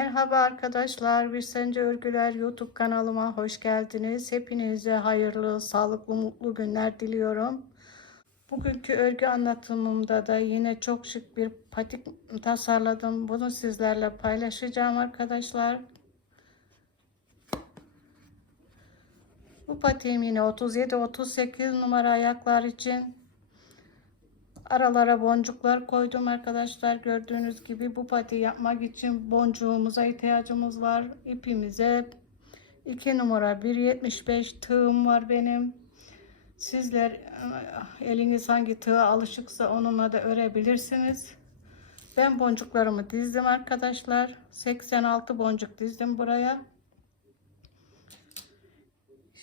Merhaba arkadaşlar, Bir Örgüler YouTube kanalıma hoş geldiniz. Hepinize hayırlı, sağlıklı, mutlu günler diliyorum. Bugünkü örgü anlatımımda da yine çok şık bir patik tasarladım. Bunu sizlerle paylaşacağım arkadaşlar. Bu patiğim yine 37-38 numara ayaklar için Aralara boncuklar koydum arkadaşlar. Gördüğünüz gibi bu pati yapmak için boncuğumuza ihtiyacımız var. İpimize 2 numara 1.75 tığım var benim. Sizler eh, eliniz hangi tığa alışıksa onunla da örebilirsiniz. Ben boncuklarımı dizdim arkadaşlar. 86 boncuk dizdim buraya.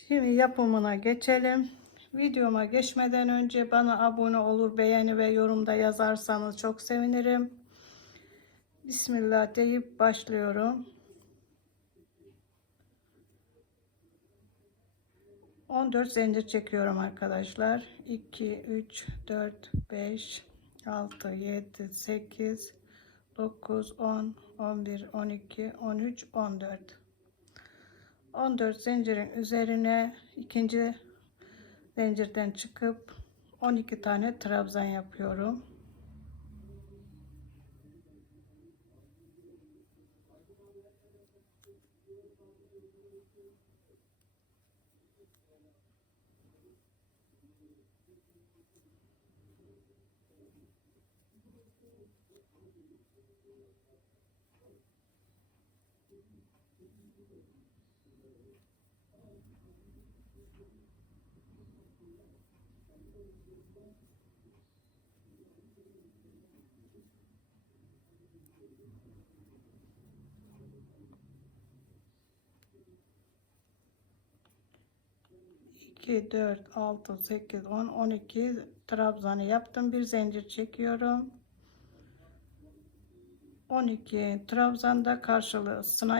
Şimdi yapımına geçelim. Videoma geçmeden önce bana abone olur, beğeni ve yorumda yazarsanız çok sevinirim. Bismillah deyip başlıyorum. 14 zincir çekiyorum arkadaşlar. 2, 3, 4, 5, 6, 7, 8, 9, 10, 11, 12, 13, 14. 14 zincirin üzerine ikinci zincirden çıkıp 12 tane trabzan yapıyorum. İki, dört, altı, sekiz, on, on iki trabzanı yaptım. Bir zincir çekiyorum. 12 trabzanda karşılığı sına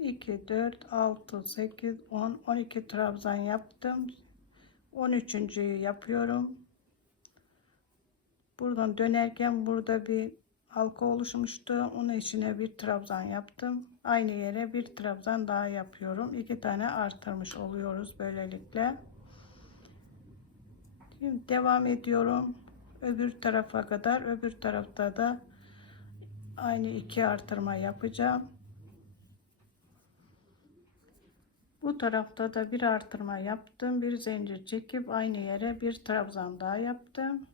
2, 4, 6, 8, 10, 12 trabzan yaptım. 13. yapıyorum. Buradan dönerken burada bir halka oluşmuştu. Onun içine bir trabzan yaptım. Aynı yere bir trabzan daha yapıyorum. İki tane artırmış oluyoruz böylelikle. Şimdi devam ediyorum. Öbür tarafa kadar öbür tarafta da aynı iki artırma yapacağım. Bu tarafta da bir artırma yaptım. Bir zincir çekip aynı yere bir trabzan daha yaptım.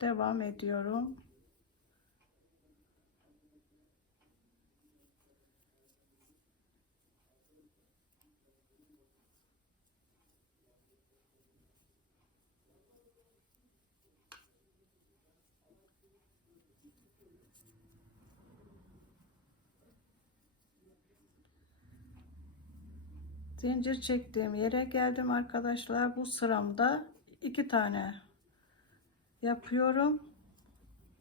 Devam ediyorum. Zincir çektiğim yere geldim arkadaşlar. Bu sıramda iki tane yapıyorum.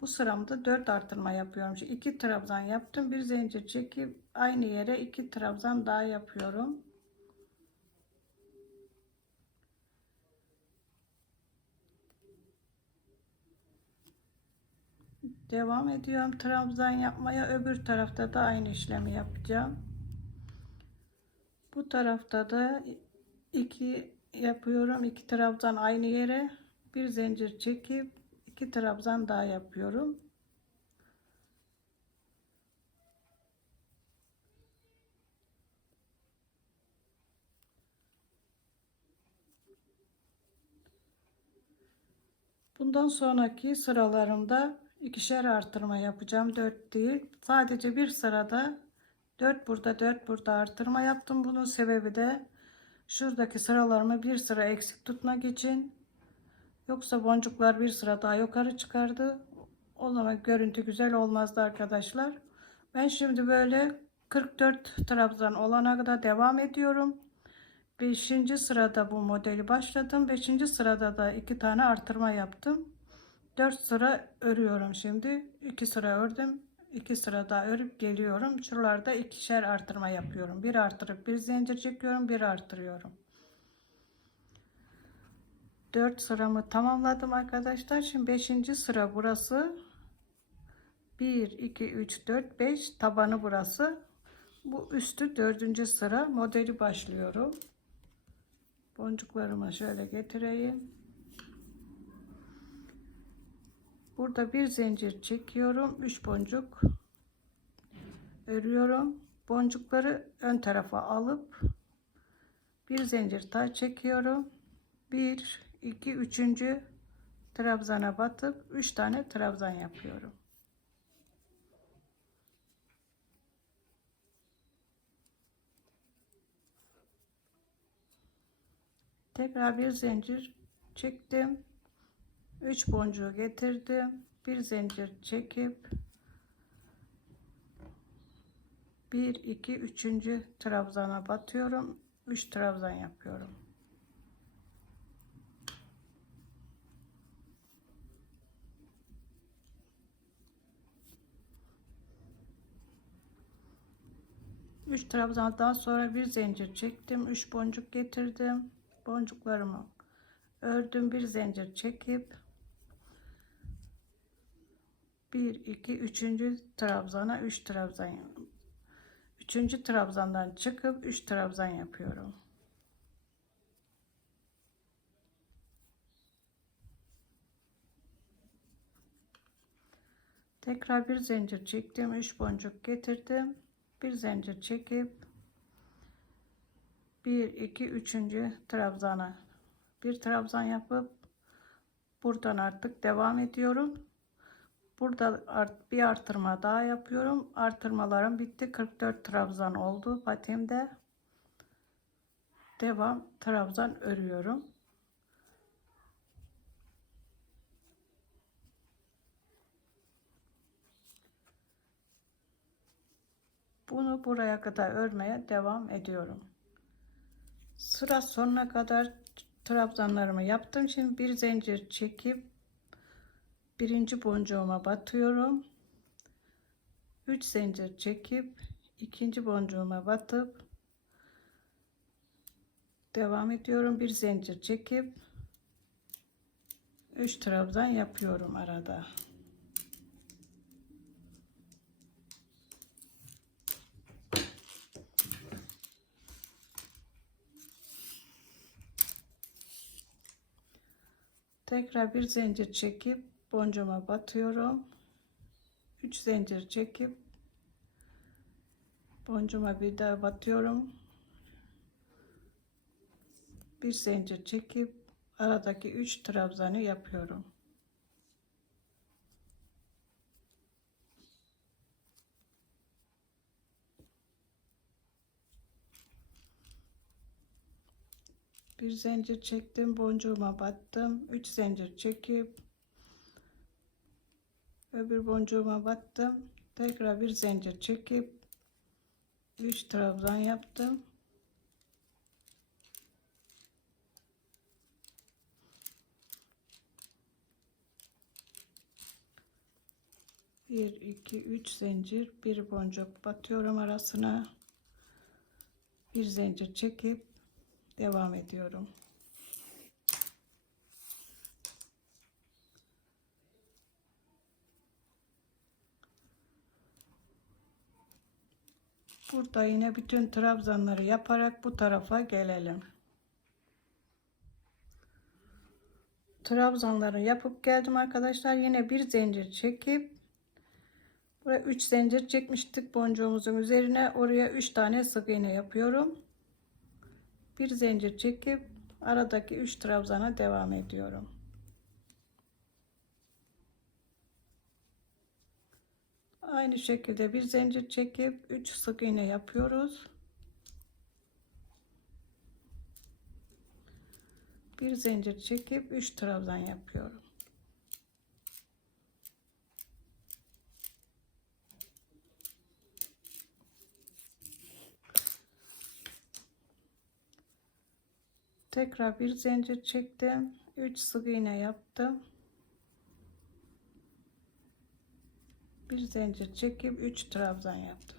Bu sıramda 4 artırma yapıyorum. Şimdi iki trabzan yaptım. Bir zincir çekip aynı yere iki trabzan daha yapıyorum. Devam ediyorum trabzan yapmaya. Öbür tarafta da aynı işlemi yapacağım bu tarafta da iki yapıyorum iki trabzan aynı yere bir zincir çekip iki trabzan daha yapıyorum Bundan sonraki sıralarımda ikişer artırma yapacağım. 4 değil. Sadece bir sırada 4 burada 4 burada artırma yaptım. Bunun sebebi de şuradaki sıralarımı bir sıra eksik tutmak için. Yoksa boncuklar bir sıra daha yukarı çıkardı. O zaman görüntü güzel olmazdı arkadaşlar. Ben şimdi böyle 44 trabzan olana kadar devam ediyorum. 5. sırada bu modeli başladım. 5. sırada da 2 tane artırma yaptım. 4 sıra örüyorum şimdi. 2 sıra ördüm. 2 sıra daha örüp geliyorum. Şuralarda ikişer artırma yapıyorum. Bir artırıp bir zincir çekiyorum. Bir artırıyorum. 4 sıramı tamamladım arkadaşlar. Şimdi 5. sıra burası. 1 2 3 4 5 tabanı burası. Bu üstü 4. sıra modeli başlıyorum. Boncuklarımı şöyle getireyim. Burada bir zincir çekiyorum. 3 boncuk örüyorum. Boncukları ön tarafa alıp bir zincir daha çekiyorum. 1 2 3. trabzana batıp 3 tane trabzan yapıyorum. Tekrar bir zincir çektim. 3 boncuğu getirdim. Bir zincir çekip 1 2 3. trabzana batıyorum. 3 trabzan yapıyorum. Üç trabzandan sonra bir zincir çektim. Üç boncuk getirdim. Boncuklarımı ördüm. Bir zincir çekip 1 2 3. trabzana 3 trabzan 3. trabzandan çıkıp 3 trabzan yapıyorum. Tekrar bir zincir çektim. 3 boncuk getirdim. Bir zincir çekip 1 2 3. trabzana bir trabzan yapıp buradan artık devam ediyorum. Burada art, bir artırma daha yapıyorum. Artırmalarım bitti. 44 trabzan oldu patimde. Devam trabzan örüyorum. Bunu buraya kadar örmeye devam ediyorum. Sıra sonuna kadar trabzanlarımı yaptım. Şimdi bir zincir çekip birinci boncuğuma batıyorum. 3 zincir çekip ikinci boncuğuma batıp devam ediyorum. Bir zincir çekip 3 trabzan yapıyorum arada. Tekrar bir zincir çekip boncuğuma batıyorum. 3 zincir çekip boncuğuma bir daha batıyorum. Bir zincir çekip aradaki 3 trabzanı yapıyorum. bir zincir çektim boncuğuma battım 3 zincir çekip öbür boncuğuma battım. Tekrar bir zincir çekip 3 trabzan yaptım. Bir iki üç zincir bir boncuk batıyorum arasına. Bir zincir çekip devam ediyorum. Burada yine bütün trabzanları yaparak bu tarafa gelelim. Trabzanları yapıp geldim arkadaşlar. Yine bir zincir çekip buraya 3 zincir çekmiştik boncuğumuzun üzerine. Oraya 3 tane sık iğne yapıyorum bir zincir çekip aradaki 3 trabzana devam ediyorum. Aynı şekilde bir zincir çekip 3 sık iğne yapıyoruz. Bir zincir çekip 3 trabzan yapıyorum. Tekrar bir zincir çektim. 3 sık iğne yaptım. Bir zincir çekip 3 trabzan yaptım.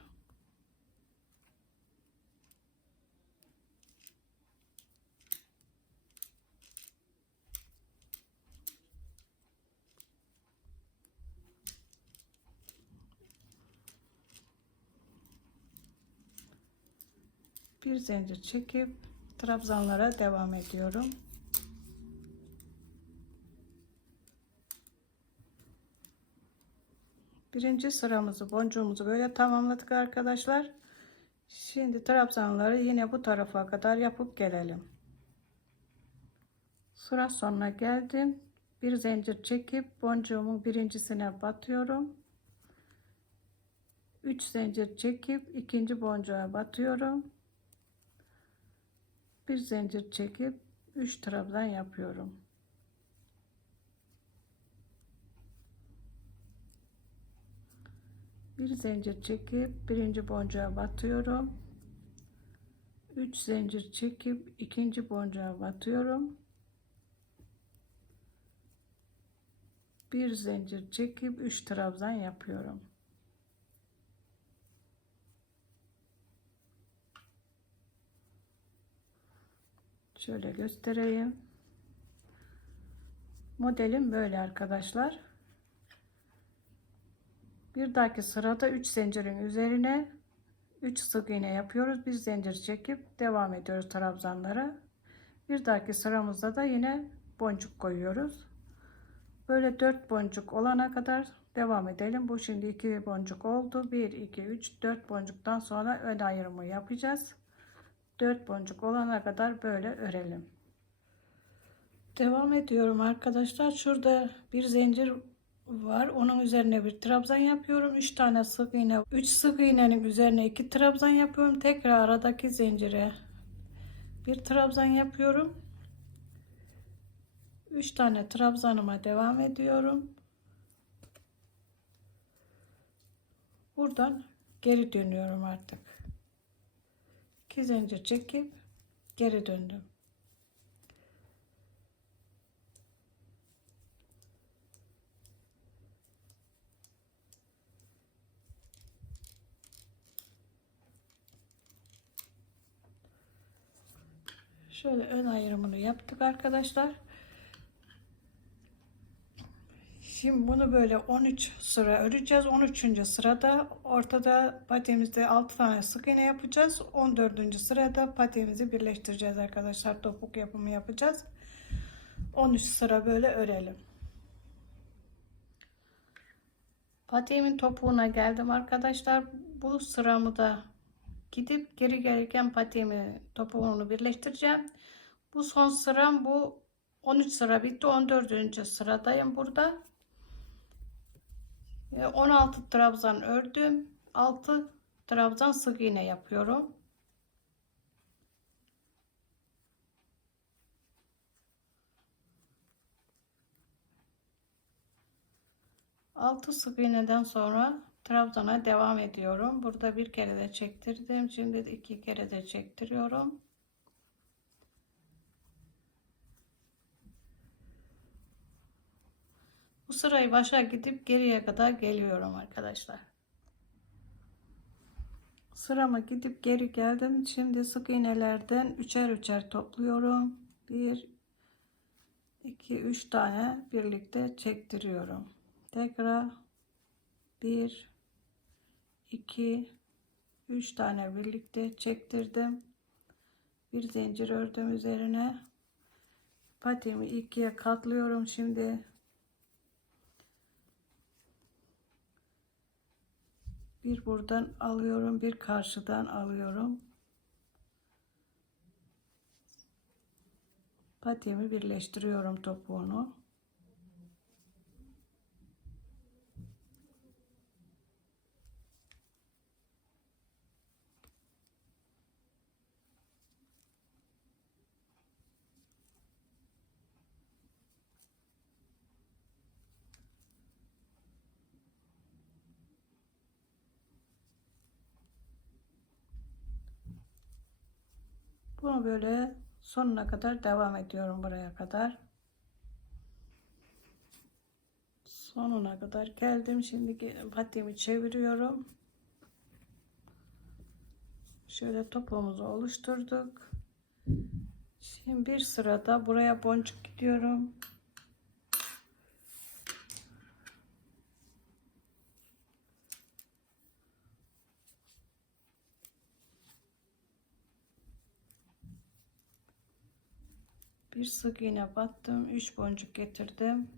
Bir zincir çekip trabzanlara devam ediyorum. Birinci sıramızı boncuğumuzu böyle tamamladık arkadaşlar. Şimdi trabzanları yine bu tarafa kadar yapıp gelelim. Sıra sonuna geldim. Bir zincir çekip boncuğumun birincisine batıyorum. 3 zincir çekip ikinci boncuğa batıyorum. Bir zincir çekip 3 trabzan yapıyorum. Bir zincir çekip birinci boncuğa batıyorum. 3 zincir çekip ikinci boncuğa batıyorum. Bir zincir çekip 3 trabzan yapıyorum. Şöyle göstereyim. Modelim böyle arkadaşlar bir dahaki sırada 3 zincirin üzerine 3 sık iğne yapıyoruz. Bir zincir çekip devam ediyoruz trabzanlara. Bir dahaki sıramızda da yine boncuk koyuyoruz. Böyle 4 boncuk olana kadar devam edelim. Bu şimdi 2 boncuk oldu. 1 2 3 4 boncuktan sonra ön ayrımı yapacağız. 4 boncuk olana kadar böyle örelim. Devam ediyorum arkadaşlar. Şurada bir zincir var. Onun üzerine bir trabzan yapıyorum. 3 tane sık iğne. 3 sık iğnenin üzerine 2 trabzan yapıyorum. Tekrar aradaki zincire bir trabzan yapıyorum. 3 tane trabzanıma devam ediyorum. Buradan geri dönüyorum artık. 2 zincir çekip geri döndüm. Şöyle ön ayrımını yaptık arkadaşlar. Şimdi bunu böyle 13 sıra öreceğiz. 13. sırada ortada patiğimizde 6 tane sık iğne yapacağız. 14. sırada patiğimizi birleştireceğiz arkadaşlar. Topuk yapımı yapacağız. 13 sıra böyle örelim. Patiğimin topuğuna geldim arkadaşlar. Bu sıramı da gidip geri gelirken patiğimi topuğunu birleştireceğim. Bu son sıram bu 13 sıra bitti 14. sıradayım burada 16 trabzan ördüm 6 trabzan sık iğne yapıyorum Altı sık iğneden sonra trabzana devam ediyorum. Burada bir kere de çektirdim. Şimdi de iki kere de çektiriyorum. Bu sırayı başa gidip geriye kadar geliyorum arkadaşlar. Sırama gidip geri geldim. Şimdi sık iğnelerden üçer üçer topluyorum. Bir, iki, üç tane birlikte çektiriyorum. Tekrar bir, 2 3 tane birlikte çektirdim. Bir zincir ördüm üzerine. Patiğimi ikiye katlıyorum şimdi. Bir buradan alıyorum bir karşıdan alıyorum. Patiğimi birleştiriyorum topuğunu Böyle sonuna kadar devam ediyorum buraya kadar. Sonuna kadar geldim. Şimdi patiğimi çeviriyorum. Şöyle topumuzu oluşturduk. Şimdi bir sırada buraya boncuk gidiyorum. Bir sık iğne battım. 3 boncuk getirdim.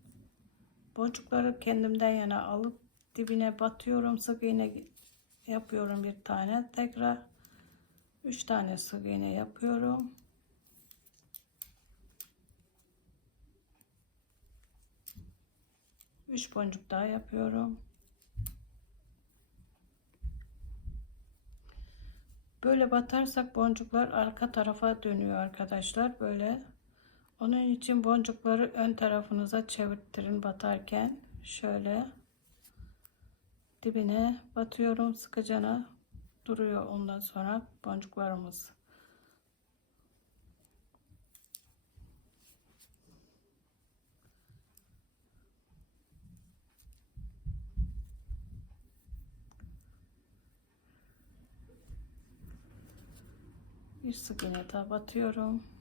Boncukları kendimden yana alıp dibine batıyorum. Sık iğne yapıyorum bir tane. Tekrar 3 tane sık iğne yapıyorum. Üç boncuk daha yapıyorum. Böyle batarsak boncuklar arka tarafa dönüyor arkadaşlar. Böyle. Onun için boncukları ön tarafınıza çevirttirin batarken. Şöyle dibine batıyorum sıkıcana duruyor ondan sonra boncuklarımız. Bir sık iğne daha batıyorum.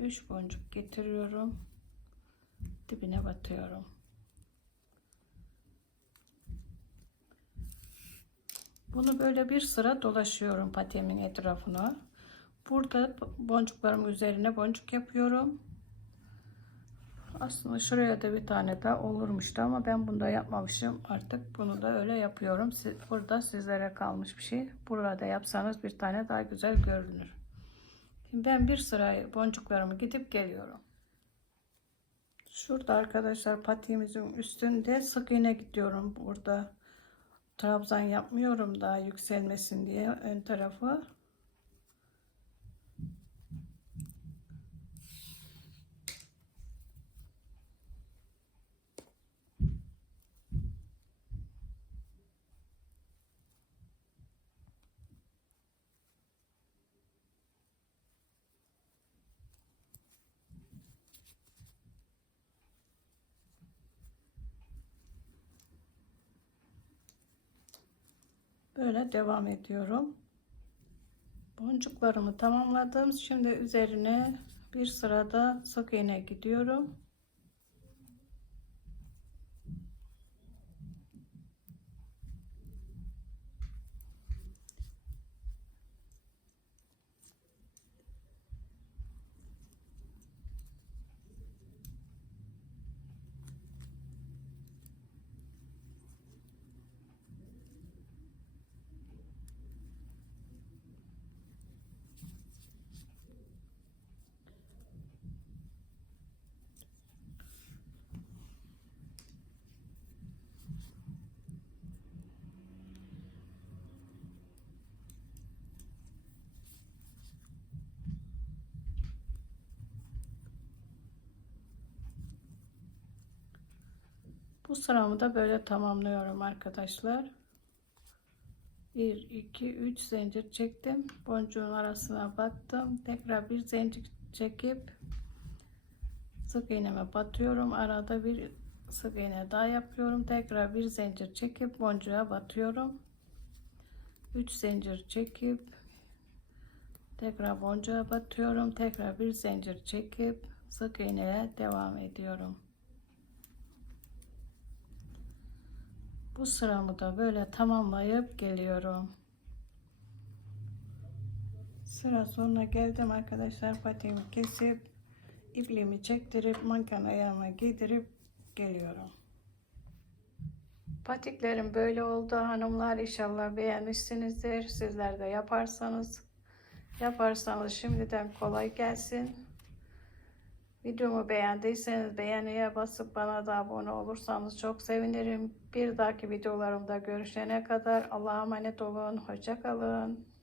3 boncuk getiriyorum. Dibine batıyorum. Bunu böyle bir sıra dolaşıyorum patiğimin etrafına. Burada boncuklarım üzerine boncuk yapıyorum. Aslında şuraya da bir tane daha olurmuştu ama ben bunda yapmamışım. Artık bunu da öyle yapıyorum. Burada sizlere kalmış bir şey. Burada yapsanız bir tane daha güzel görünür. Şimdi ben bir sıra boncuklarımı gidip geliyorum. Şurada arkadaşlar patiğimizin üstünde sık iğne gidiyorum. Burada trabzan yapmıyorum daha yükselmesin diye ön tarafı. Böyle devam ediyorum. Boncuklarımı tamamladım. Şimdi üzerine bir sırada sık iğne gidiyorum. Bu sıramı da böyle tamamlıyorum arkadaşlar. 1 2 3 zincir çektim. Boncuğun arasına battım. Tekrar bir zincir çekip sık iğneme batıyorum. Arada bir sık iğne daha yapıyorum. Tekrar bir zincir çekip boncuğa batıyorum. 3 zincir çekip tekrar boncuğa batıyorum. Tekrar bir zincir çekip sık iğneye devam ediyorum. Bu sıramı da böyle tamamlayıp geliyorum. Sıra sonuna geldim arkadaşlar. Patiğimi kesip ipliğimi çektirip manken ayağıma giydirip geliyorum. Patiklerim böyle oldu hanımlar. İnşallah beğenmişsinizdir. Sizler de yaparsanız yaparsanız şimdiden kolay gelsin. Videomu beğendiyseniz beğeniye basıp bana da abone olursanız çok sevinirim. Bir dahaki videolarımda görüşene kadar Allah'a emanet olun. Hoşça kalın.